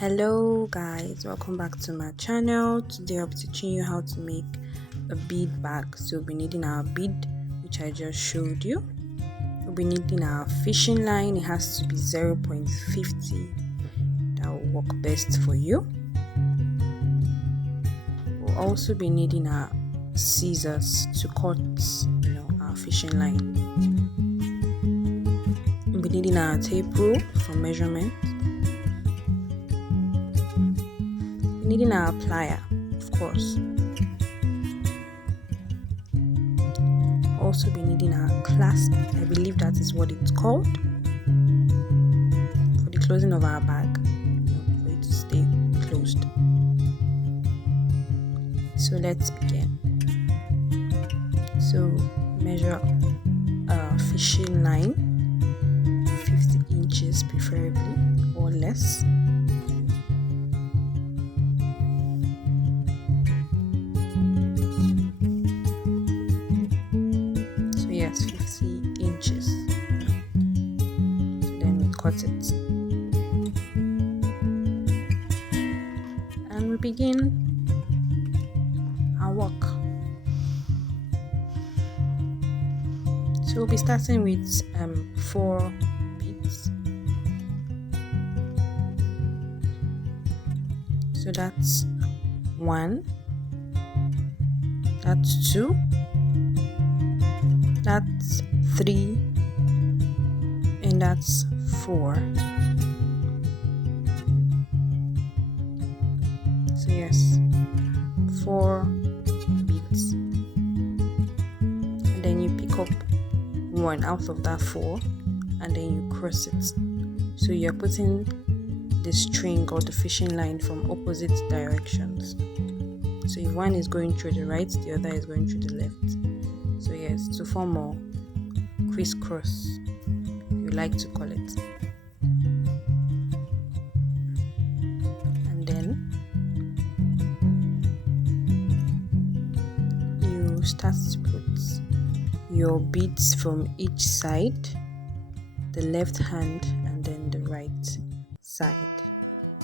Hello guys, welcome back to my channel. Today I'll be teaching you how to make a bead bag. So we'll be needing our bead, which I just showed you. We'll be needing our fishing line. It has to be 0.50. That will work best for you. We'll also be needing our scissors to cut our fishing line. We'll be needing our tape rule for measurement. Needing our plier, of course. Also be needing our clasp. I believe that is what it's called for the closing of our bag, for it to stay closed. So let's begin. So measure a fishing line, 50 inches preferably or less. Yes, 50 inches. So then we cut it. And we begin our work. So we'll be starting with 4 beads. So that's 1, that's 2, that's 3, and that's 4. So yes, 4 beads, and then you pick up 1 out of that 4 and then you cross it. So you're putting the string or the fishing line from opposite directions. So if one is going through the right, the other is going through the left. So yes, to form a crisscross, you like to call it. And then you start to put your beads from each side, the left hand and then the right side.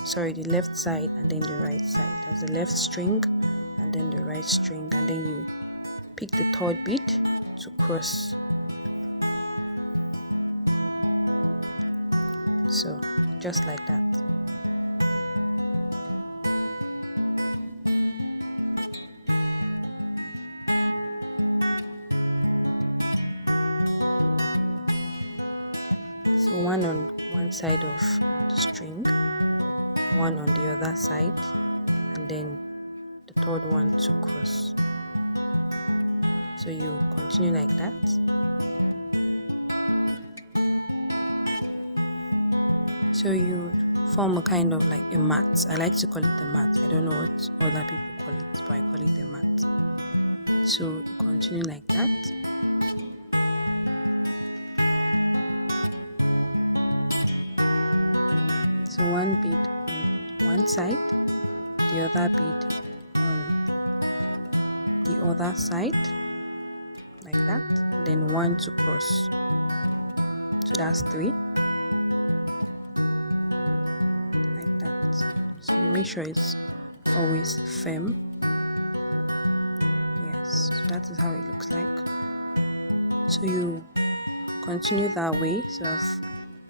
Sorry, the left side and then the right side. There's the left string and then the right string, and then you pick the third bead to cross. So just like that. So one on one side of the string, one on the other side, and then the third one to cross. So you continue like that. So you form a kind of like a mat. I like to call it a mat. I don't know what other people call it, but I call it a mat. So you continue like that. So one bead one side, the other bead on the other side, like that. Then 1 to cross. So that's 3. Sure it's always firm. Yes, so that is how it looks like. So you continue that way. So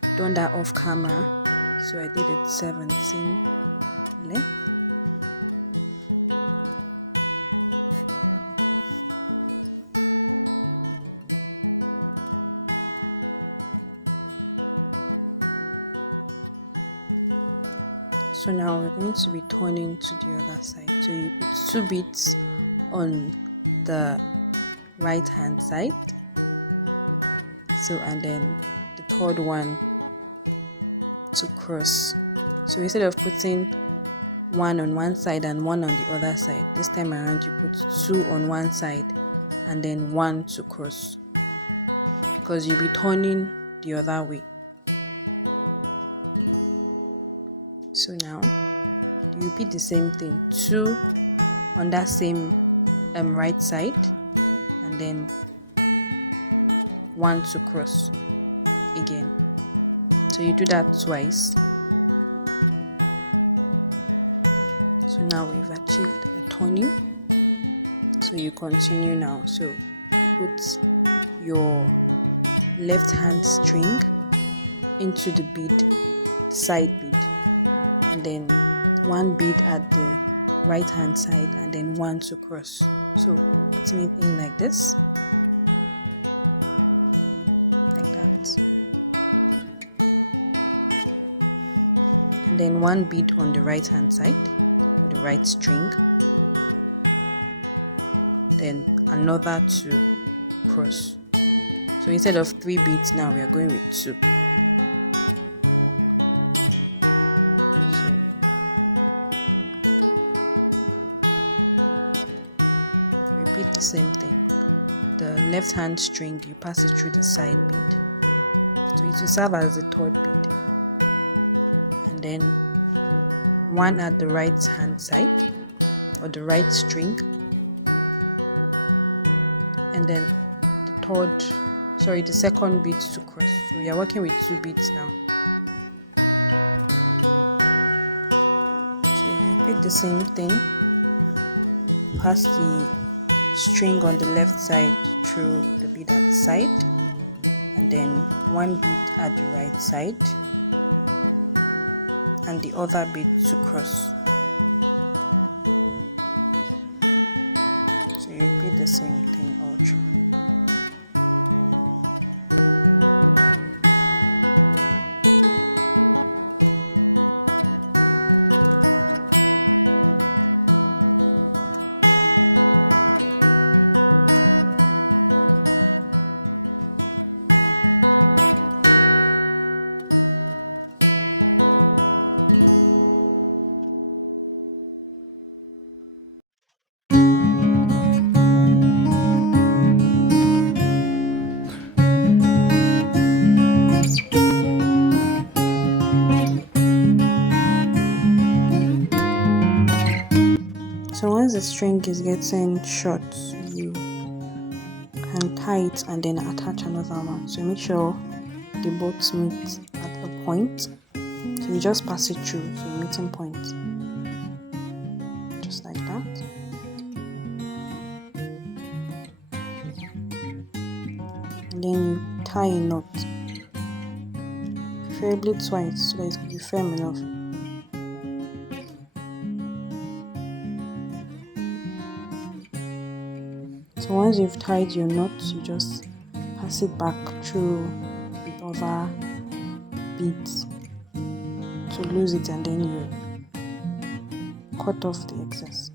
I've done that off camera. So I did it 17 length. So now we're going to be turning to the other side. So you put 2 beads on the right hand side. So and then the third one to cross. So instead of putting 1 on one side and 1 on the other side, this time around you put 2 on one side and then 1 to cross, because you'll be turning the other way. So now you repeat the same thing, 2 on that same right side and then 1 to cross again. So you do that twice. left hand string into the bead, the side bead, and then one bead at the right hand side, and then one to cross. So putting it in like this, like that, and then one bead on the right hand side, on the right string, then another to cross. So instead of 3 beads now, we are going with 2. Repeat the same thing. The left hand string, you pass it through the side bead, so it will serve as the 3rd bead, and then one at the right hand side for the right string, and then the 2nd bead to cross. So we are working with 2 beads now. So you repeat the same thing. Pass the string on the left side through the bead at the side, and then one bead at the right side, and the other bead to cross. So you repeat the same thing all through. So once the string is getting short, you can tie it and then attach another one. So make sure they both meet at a point. So you just pass it through to the meeting point, just like that. And then you tie a knot, preferably twice so that it will be firm enough. So once you've tied your knot, you just pass it back through the other beads to lose it, and then you cut off the excess.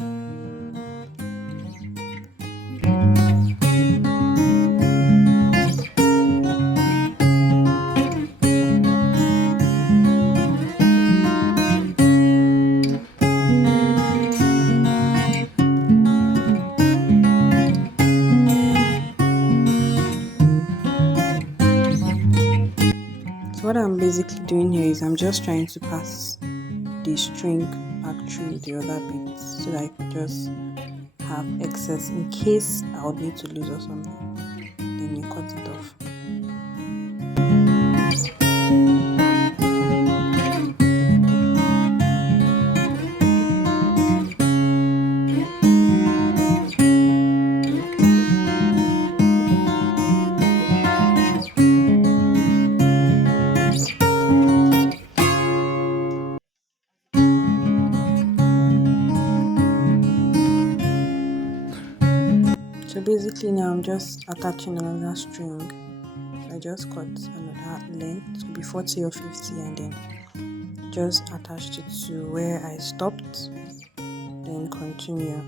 What I'm basically doing here is I'm just trying to pass the string back through the other beads so that I can just have excess in case I would need to lose or something. Then you cut it off. So basically now I'm just attaching another string. I just cut another length to be 40 or 50, and then just attached it to where I stopped, then continue.